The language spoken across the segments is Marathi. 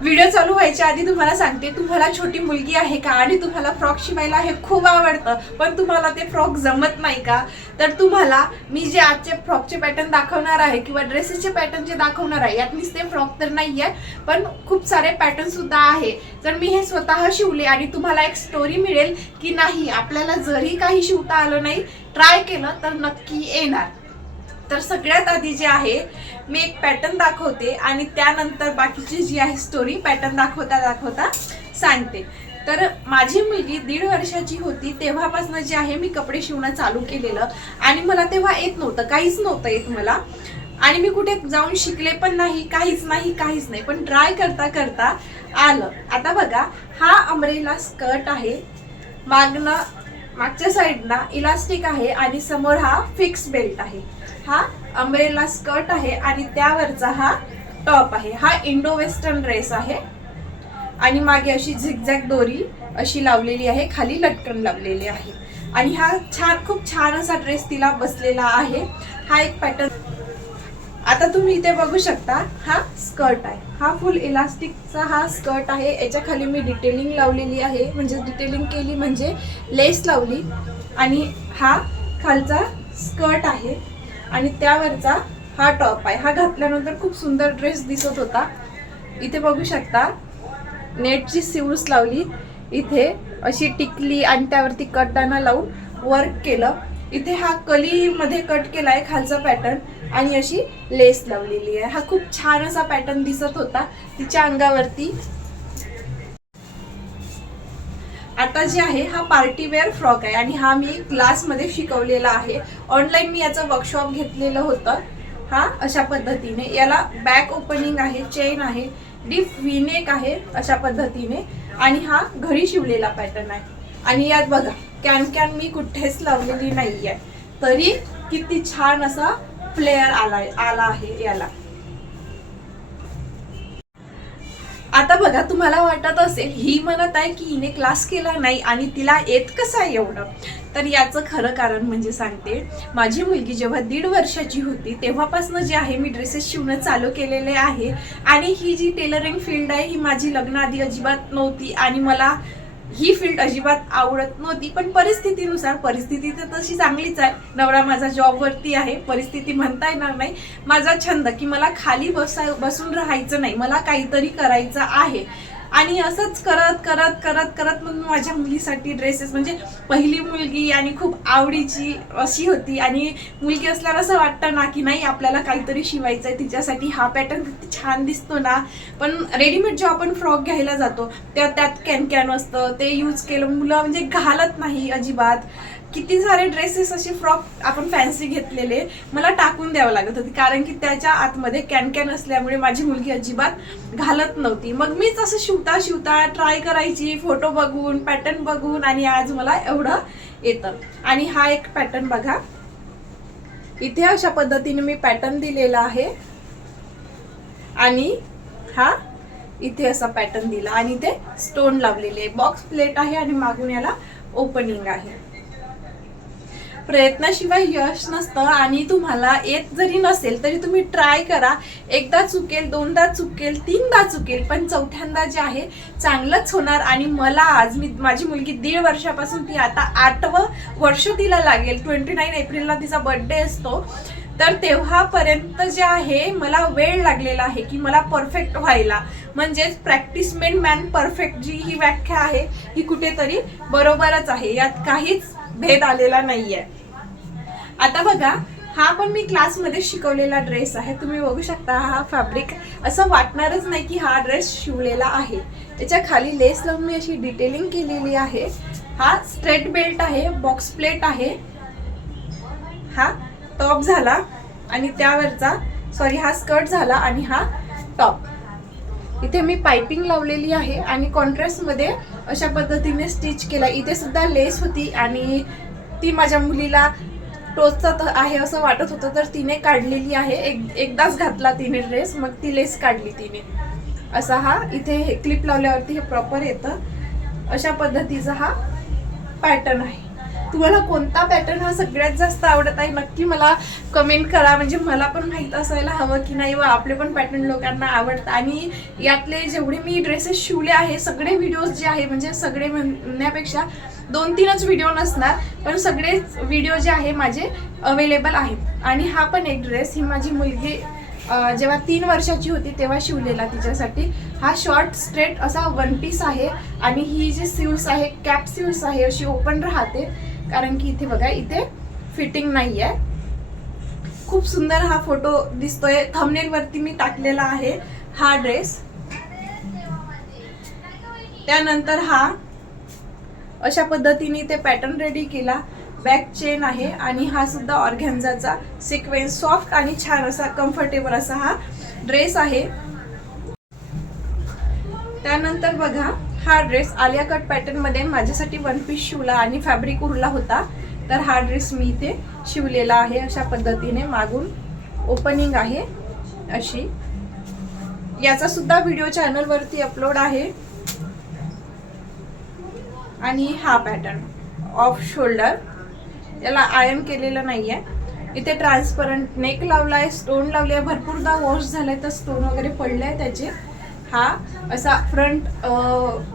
व्हिडिओ चालू व्हायच्या आधी तुम्हाला सांगते, तुम्हाला छोटी मुलगी आहे का आणि तुम्हाला फ्रॉक शिवायला हे खूप आवडतं पण तुम्हाला ते फ्रॉक जमत नाही का, तर तुम्हाला मी जे आजचे फ्रॉकचे पॅटर्न दाखवणार आहे किंवा ड्रेसेसचे पॅटर्न जे दाखवणार आहे यात नुसते फ्रॉक तर नाहीये पण खूप सारे पॅटर्न सुद्धा आहे. तर मी हे स्वतः शिवले आणि तुम्हाला एक स्टोरी मिळेल की नाही आपल्याला जरी काही शिवता आलं नाही ट्राय केलं तर नक्की येणार. तर सगळ्यात आधी जे आहे मी एक पॅटर्न दाखवते आणि त्यानंतर बाकीची जी आहे स्टोरी पॅटर्न दाखवता दाखवता सांगते. तर माझी मुलगी 1.5 वर्षाची होती तेव्हापासून जे आहे मी कपडे शिवणं चालू केलेलं आणि मला तेव्हा येत नव्हतं, काहीच नव्हतं येत मला आणि मी कुठे जाऊन शिकले पण नाही, काहीच नाही पण ट्राय करता करता आलं. आता बघा हा अम्ब्रेला स्कर्ट आहे, मागच्या साईडला इलास्टिक आहे आणि समोर हा फिक्स बेल्ट आहे. हा अम्ब्रेला स्कर्ट आहे आणि त्यावरचा हा टॉप आहे. हा इंडो वेस्टर्न ड्रेस आहे आणि मागे अशी झिगझॅग दोरी अशी लावलेली आहे, खाली लटकन लावलेली आहे आणि हा खूप छान असा ड्रेस तिला बसलेला आहे. हा एक पॅटर्न आता तुम्ही इथे बघू शकता. हा स्कर्ट आहे, हा फुल इलास्टिकचा हा स्कर्ट आहे. याच्या खाली मी डिटेलिंग लावलेली आहे, म्हणजे डिटेलिंग केली म्हणजे लेस लावली आणि हा खालचा स्कर्ट आहे आणि त्यावरचा हा टॉप आहे. हा घातल्यानंतर खूप सुंदर ड्रेस दिसत होता. इथे बघू शकता नेटची सिवूस लावली, इथे अशी टिकली आणि त्यावरती कटदाना लावून वर्क केलं. इथे हा कली मध्ये कट केलाय खालचा पॅटर्न आणि अशी लेस लावलेली आहे. हा खूप छान असा पॅटर्न दिसत होता तिच्या अंगावरती. आता जे आहे हा पार्टी वेअर फ्रॉक आहे आणि हा मी क्लासमध्ये शिकवलेला आहे. ऑनलाईन मी याचं वर्कशॉप घेतलेलं होतं. हा अशा पद्धतीने याला बॅक ओपनिंग आहे, चेन आहे, डीप वी-नेक आहे अशा पद्धतीने आणि हा घरी शिवलेला पॅटर्न आहे. आणि यात बघा कॅन मी कुठेच लावलेली नाहीये तरी किती छान असा फ्लेअर आला आहे याला. आता बघा तुम्हाला वाटत असेल ही म्हणत आहे की हिने क्लास केला नाही आणि तिला येत कसं आहे एवढं, तर याचं खरं कारण म्हणजे सांगते. माझी मुलगी जेव्हा 1.5 वर्षाची होती तेव्हापासून जे आहे मी ड्रेसेस शिवणं चालू केलेले आहे आणि ही जी टेलरिंग फील्ड आहे ही माझी लग्नाआधी अजिबात नव्हती आणि मला ही फील्ड अजिबात आवडत नव्हती. पण परिस्थितीनुसार, परिस्थिती तर तशी चांगलीच आहे, नवरा माझा जॉबवरती आहे, परिस्थिती म्हणता येणार नाही. माझा छंद की मला खाली बसून राहायचं नाही, मला काहीतरी करायचं आहे आणि असंच करत करत करत करत मग माझ्या मुलीसाठी ड्रेसेस, म्हणजे पहिली मुलगी आणि खूप आवडीची अशी होती आणि मुलगी असल्यावर असं वाटतं ना की नाही आपल्याला काहीतरी शिवायचं आहे तिच्यासाठी. हा पॅटर्न किती छान दिसतो ना, पण रेडीमेड जो आपण फ्रॉक घ्यायला जातो त्यात कॅन असतं, ते यूज केलं मुलं म्हणजे घालत नाही अजिबात. किती सारे ड्रेसेस असे फ्रॉक आपण फॅन्सी घेतलेले मला टाकून द्यावं लागत होती कारण की त्याच्या आतमध्ये कॅन असल्यामुळे माझी मुलगी अजिबात घालत नव्हती. मग मीच असं शिवता शिवता ट्राय करायची, फोटो बघून, पॅटर्न बघून आणि आज मला एवढं येतं. आणि हा एक पॅटर्न बघा, इथे अशा पद्धतीने मी पॅटर्न दिलेला आहे आणि हा इथे असा पॅटर्न दिला आणि इथे स्टोन लावलेले, बॉक्स प्लेट आहे आणि मागून याला ओपनिंग आहे. प्रयत्नाशिवाय यश नसतं आणि तुम्हाला येत जरी नसेल तरी तुम्ही ट्राय करा. एकदा चुकेल, दोनदा चुकेल, तीनदा चुकेल, पण चौथ्यांदा जे आहे चांगलंच होणार. आणि मला आज माझी मुलगी 1.5 वर्षापासून, ती आता 8वं वर्ष तिला लागेल, 29 एप्रिलला तिचा बर्थडे असतो, तर तेव्हापर्यंत जे आहे मला वेळ लागलेला आहे की मला परफेक्ट व्हायला. म्हणजेच प्रॅक्टिस मेड मॅन परफेक्ट जी ही व्याख्या आहे ही कुठेतरी बरोबरच आहे, यात काहीच भेद आलेला नाहीये. आता बघा हा पण मी क्लासमध्ये शिकवलेला ड्रेस आहे, तुम्ही बघू शकता. हा फॅब्रिक असं वाटणारच नाही की हा ड्रेस शिवलेला आहे. त्याच्या खाली लेस लावून मी अशी डिटेलिंग केलेली आहे. हा स्ट्रेट बेल्ट आहे, बॉक्स प्लेट आहे, हा टॉप झाला आणि त्यावरचा हा स्कर्ट झाला आणि हा टॉप. इथे मी पाइपिंग लावलेली आहे आणि कॉन्ट्रास्ट मध्ये अशा पद्धतीने स्टिच केला. इथे सुद्धा लेस होती आणि ती माझ्या मुलीला टोचत आहे असं वाटत होतं तर तिने काढलेली आहे. एकदाच घातला तिने ड्रेस, मग ती लेस काढली तिने. असा हा इथे हे क्लिप लावल्यावरती हे प्रॉपर येतं, अशा पद्धतीचा हा पॅटर्न आहे. तुम्हाला कोणता पॅटर्न हा सगळ्यात जास्त आवडत आहे नक्की मला कमेंट करा, म्हणजे मला पण माहीत असायला हवं की नाही व आपले पण पॅटर्न लोकांना आवडतात. आणि यातले जेवढे मी ड्रेसेस शिवले आहे सगळे व्हिडिओज जे आहे, म्हणजे सगळे म्हणण्यापेक्षा 2-3च व्हिडिओ नसणार, पण सगळेच व्हिडिओ जे आहे माझे अवेलेबल आहेत. आणि हा पण एक ड्रेस, ही माझी मुलगी जेव्हा 3 वर्षाची होती तेव्हा शिवलेला तिच्यासाठी. हा शॉर्ट स्ट्रेट असा वन पीस आहे आणि ही जी स्लीव्स आहे कॅप स्लीव्स आहे, अशी ओपन राहते, कारण की इथे बघा इथे फिटिंग नाही आहे. खूप सुंदर हा फोटो दिसतोय, थंबनेल वरती मी टाकलेला आहे हा ड्रेस. त्यानंतर हा अशा पद्धतीने ते पॅटर्न रेडी केला. बॅक चेन आहे आणि हा सुद्धा ऑर्गॅन्झाचा सिक्वेन्स सॉफ्ट आणि छान असा कम्फर्टेबल असा हा ड्रेस आहे. त्यानंतर बघा हा ड्रेस आलिया कट पॅटर्न मध्ये माझ्यासाठी वन पीस शिवला आणि फॅब्रिक उरला होता, तर हा ड्रेस मी इथे शिवलेला आहे. अशा पद्धतीने मागून ओपनिंग आहे अशी. याचा सुद्धा व्हिडिओ चॅनल वरती अपलोड आहे. आणि हा पॅटर्न ऑफ शोल्डर, याला आयर्न केलेलं नाहीये. इथे ट्रान्सपरंट नेक लावलाय, स्टोन लावले, भरपूरदा वॉश झालाय तर स्टोन वगैरे पडले त्याचे. हा असा front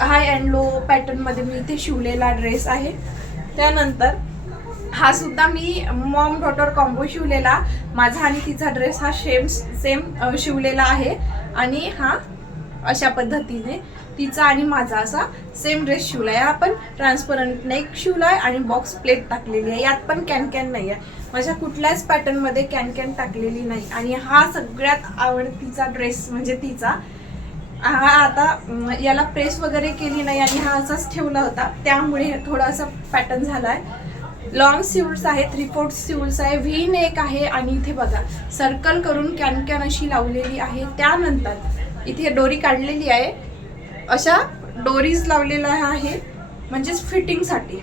high and low pattern मध्ये मी इथे शिवलेला ड्रेस आहे. त्यानंतर हा सुद्धा मी मॉम डॉटर कॉम्बो शिवलेला, माझा आणि तिचा ड्रेस हा सेम शिवलेला आहे. आणि हा अशा पद्धतीने तिचा आणि माझा असा सेम ड्रेस शिवलाय. आपण ट्रान्सपरंट नेक शिवलाय आणि बॉक्स प्लेट टाकलेली आहे. यात पण कॅन नाही आहे, माझ्या कुठल्याच पॅटर्न मध्ये कॅन टाकलेली नाही. आणि हा सगळ्यात आवडतीचा ड्रेस म्हणजे तिचा. हा आता याला प्रेस वगैरे केली नाही आणि हा असाच ठेवला होता, त्यामुळे थोडासा पॅटर्न झालाय. लॉंग स्लीव्स आहे, 3/4 स्लीव्स आहे, व्ही नेक आहे आणि इथे बघा सर्कल करून कॅन अशी लावलेली आहे. त्यानंतर इथे दोरी काढलेली आहे, अशा डोरीज लावलेला आहे म्हणजेच फिटिंग साठी.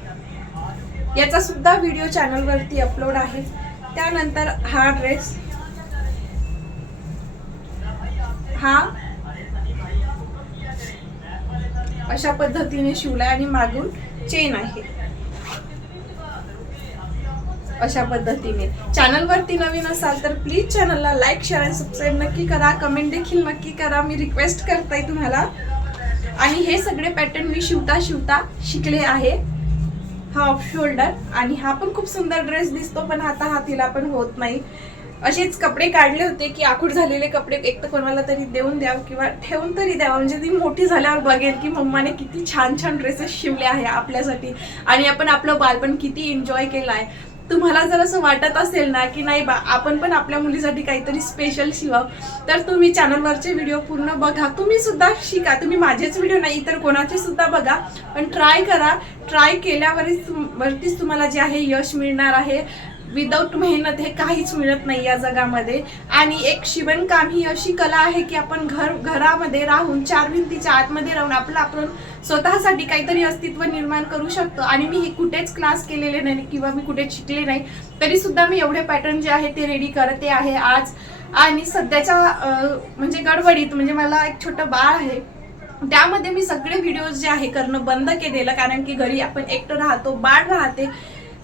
याचा सुद्धा व्हिडिओ चॅनल वरती अपलोड आहे. त्यानंतर हा ड्रेस हा अशा पद्धतीने शिवलाय आणि मागून चेन आहे अशा पद्धतीने. चॅनल वरती नवीन असाल तर प्लीज चॅनलला लाईक शेअर आणि सबस्क्राईब नक्की करा, कमेंट देखील नक्की करा, मी रिक्वेस्ट करते तुम्हाला. आणि हे सगळे पॅटर्न मी शिवता शिकले आहे. हा ऑफ शोल्डर आणि हा पण खूप सुंदर ड्रेस दिसतो, पण आता हातीला पण होत नाही. असेच कपडे काढले होते की आखूड झालेले कपडे एक तर कोणाला तरी देऊन द्याव किंवा ठेवून तरी द्यावं, म्हणजे ती मोठी झाल्यावर बघेल की मम्माने किती छान छान ड्रेसेस शिवले आहे आपल्यासाठी आणि आपण आपलं बालपण किती एन्जॉय केलं आहे. तुम्हाला जर असं वाटत असेल ना की नाही बा आपण पण आपल्या मुलीसाठी काहीतरी स्पेशल शिवावं, तर तुम्ही चॅनलवरचे व्हिडिओ पूर्ण बघा, तुम्ही सुद्धा शिका. तुम्ही माझेच व्हिडिओ नाही तर कोणाचे सुद्धा बघा, पण ट्राय करा. ट्राय केल्यावरतीच तुम्हाला जे आहे यश मिळणार आहे. विदाऊट मेहनत हे काहीच मिळत नाही या जगामध्ये. आणि एक शिवणकाम ही अशी कला आहे की आपण घरामध्ये राहून 4 भिंतीच्या आतमध्ये राहून आपण स्वतःसाठी काहीतरी अस्तित्व निर्माण करू शकतो. आणि मी हे कुठेच क्लास केलेले नाही किंवा मी कुठे शिकले नाही, तरी सुद्धा मी एवढे पॅटर्न जे आहे ते रेडी करते आहे आज. आणि सध्याच्या म्हणजे गडबडीत, म्हणजे मला एक छोटं बाळ आहे, त्यामध्ये मी सगळे व्हिडिओज जे आहे करणं बंद केलेलं, कारण की घरी आपण एकटं राहतो, बाळ राहते,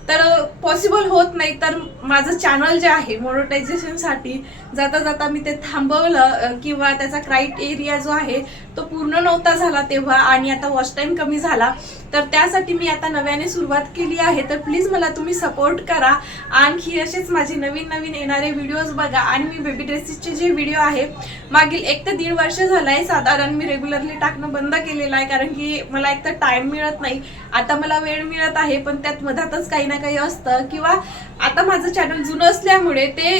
तर पॉसिबल होत नाही. तर माझं चॅनल जे आहे मोनेटायझेशनसाठी जाता जाता मी ते थांबवलं किंवा त्याचा क्रायटेरिया जो आहे तो पूर्ण नव्हता झाला तेव्हा, आणि आता वॉच टाइम कमी झाला, तर त्यासाठी मी आता नव्याने सुरुवात केली आहे. तर प्लीज मला तुम्ही सपोर्ट करा. आणखी असेच माझे नवीन येणारे व्हिडिओज बघा. आणि मी बेबी ड्रेसेसचे जे व्हिडिओ आहे मागील 1 ते 1.5 वर्ष झालंय साधारण मी रेग्युलरली टाकणं बंद केलेलं आहे, कारण की मला एक तर टाइम मिळत नाही. आता मला वेळ मिळत आहे, पण त्यात मधातच काही ना काही असतं, किंवा आता माझं चॅनल जुनं असल्यामुळे ते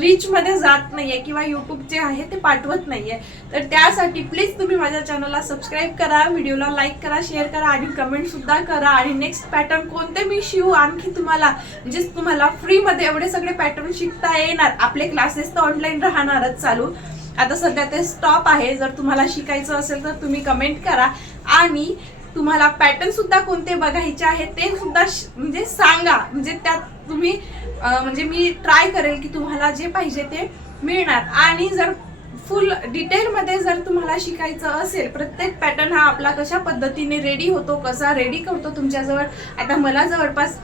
रीच मध्ये जात नाहीये किंवा युट्यूब जे आहे ते पाठवत नाहीये. तर त्यासाठी प्लीज तुम्ही माझ्या चॅनलला सबस्क्राईब करा, व्हिडिओला लाईक करा, शेअर करा आणि कमेंट सुद्धा करा. आणि नेक्स्ट पॅटर्न कोणते मी शिवू आणखी तुम्हाला, म्हणजे तुम्हाला फ्री मध्ये एवढे सगळे पॅटर्न शिकता येणार. आपले क्लासेस तर ऑनलाईन राहणारच चालू, आता सध्या ते स्टॉप आहे. जर तुम्हाला शिकायचं असेल तर तुम्ही कमेंट करा. आणि तुम्हाला पॅटर्न सुद्धा कोणते बघायचे आहे ते सुद्धा म्हणजे सांगा, म्हणजे त्यात तुम्ही म्हणजे मी ट्राय करेल की तुम्हाला जे पाहिजे ते मिळणार. आणि जर फुल डिटेलमध्ये जर तुम्हाला शिकायचं असेल, प्रत्येक पॅटर्न हा आपला कशा पद्धतीने रेडी होतो, कसा रेडी करतो तुमच्याजवळ. आता मला जवळपास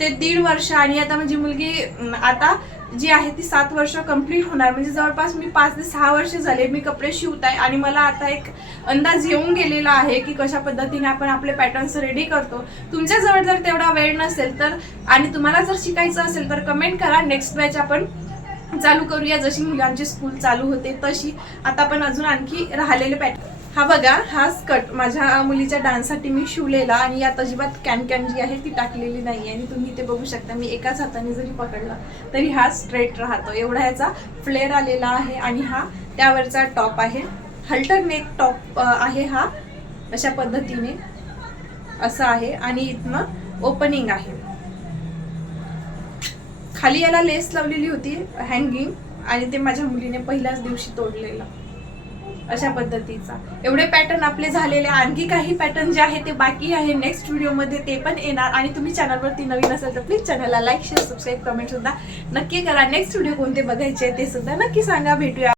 ते 1.5 वर्ष आणि आता माझी मुलगी आता जी आहे ती 7 वर्ष कंप्लीट होणार, म्हणजे जवळपास मी 5 ते 6 वर्ष झाले मी कपडे शिवत आहे. आणि मला आता एक अंदाज येऊन गेलेला आहे की कशा पद्धतीने आपण आपले पॅटर्न्स रेडी करतो. तुमच्याजवळ जर तेवढा वेळ नसेल तर आणि तुम्हाला जर शिकायचं असेल तर कमेंट करा. नेक्स्ट बॅच आपण चालू करूया. जशी मुलांची स्कूल चालू होते तशी आता पण अजून आणखी राहिलेले पॅटर्न. हा बघा, हा स्कर्ट माझ्या मुलीच्या डान्ससाठी मी शिवलेला आणि यात अजिबात कॅन जी आहे ती टाकलेली नाही. आणि तुम्ही ते बघू शकता, मी एकाच हाताने जरी पकडला तरी हा स्ट्रेट राहतो, एवढा याचा फ्लेअर आलेला आहे. आणि हा त्यावरचा टॉप आहे, हल्टर नेक टॉप आहे हा, अशा पद्धतीने असं आहे. आणि इथनं ओपनिंग आहे, खाली याला लेस लावलेली होती हँगिंग आणि ते माझ्या मुलीने पहिल्याच दिवशी तोडलेलं, अशा पद्धतीचा. एवढे पॅटर्न आपले झालेले. आणखी काही पॅटर्न जे आहे ते बाकी आहे, नेक्स्ट व्हिडिओमध्ये ते पण येणार. आणि तुम्ही चॅनलवरती नवीन असेल तर प्लीज चॅनलला लाईक, शेअर, सबस्क्राईब, कमेंट सुद्धा नक्की करा. नेक्स्ट व्हिडिओ कोणते बघायचे ते सुद्धा नक्की सांगा. भेटूया.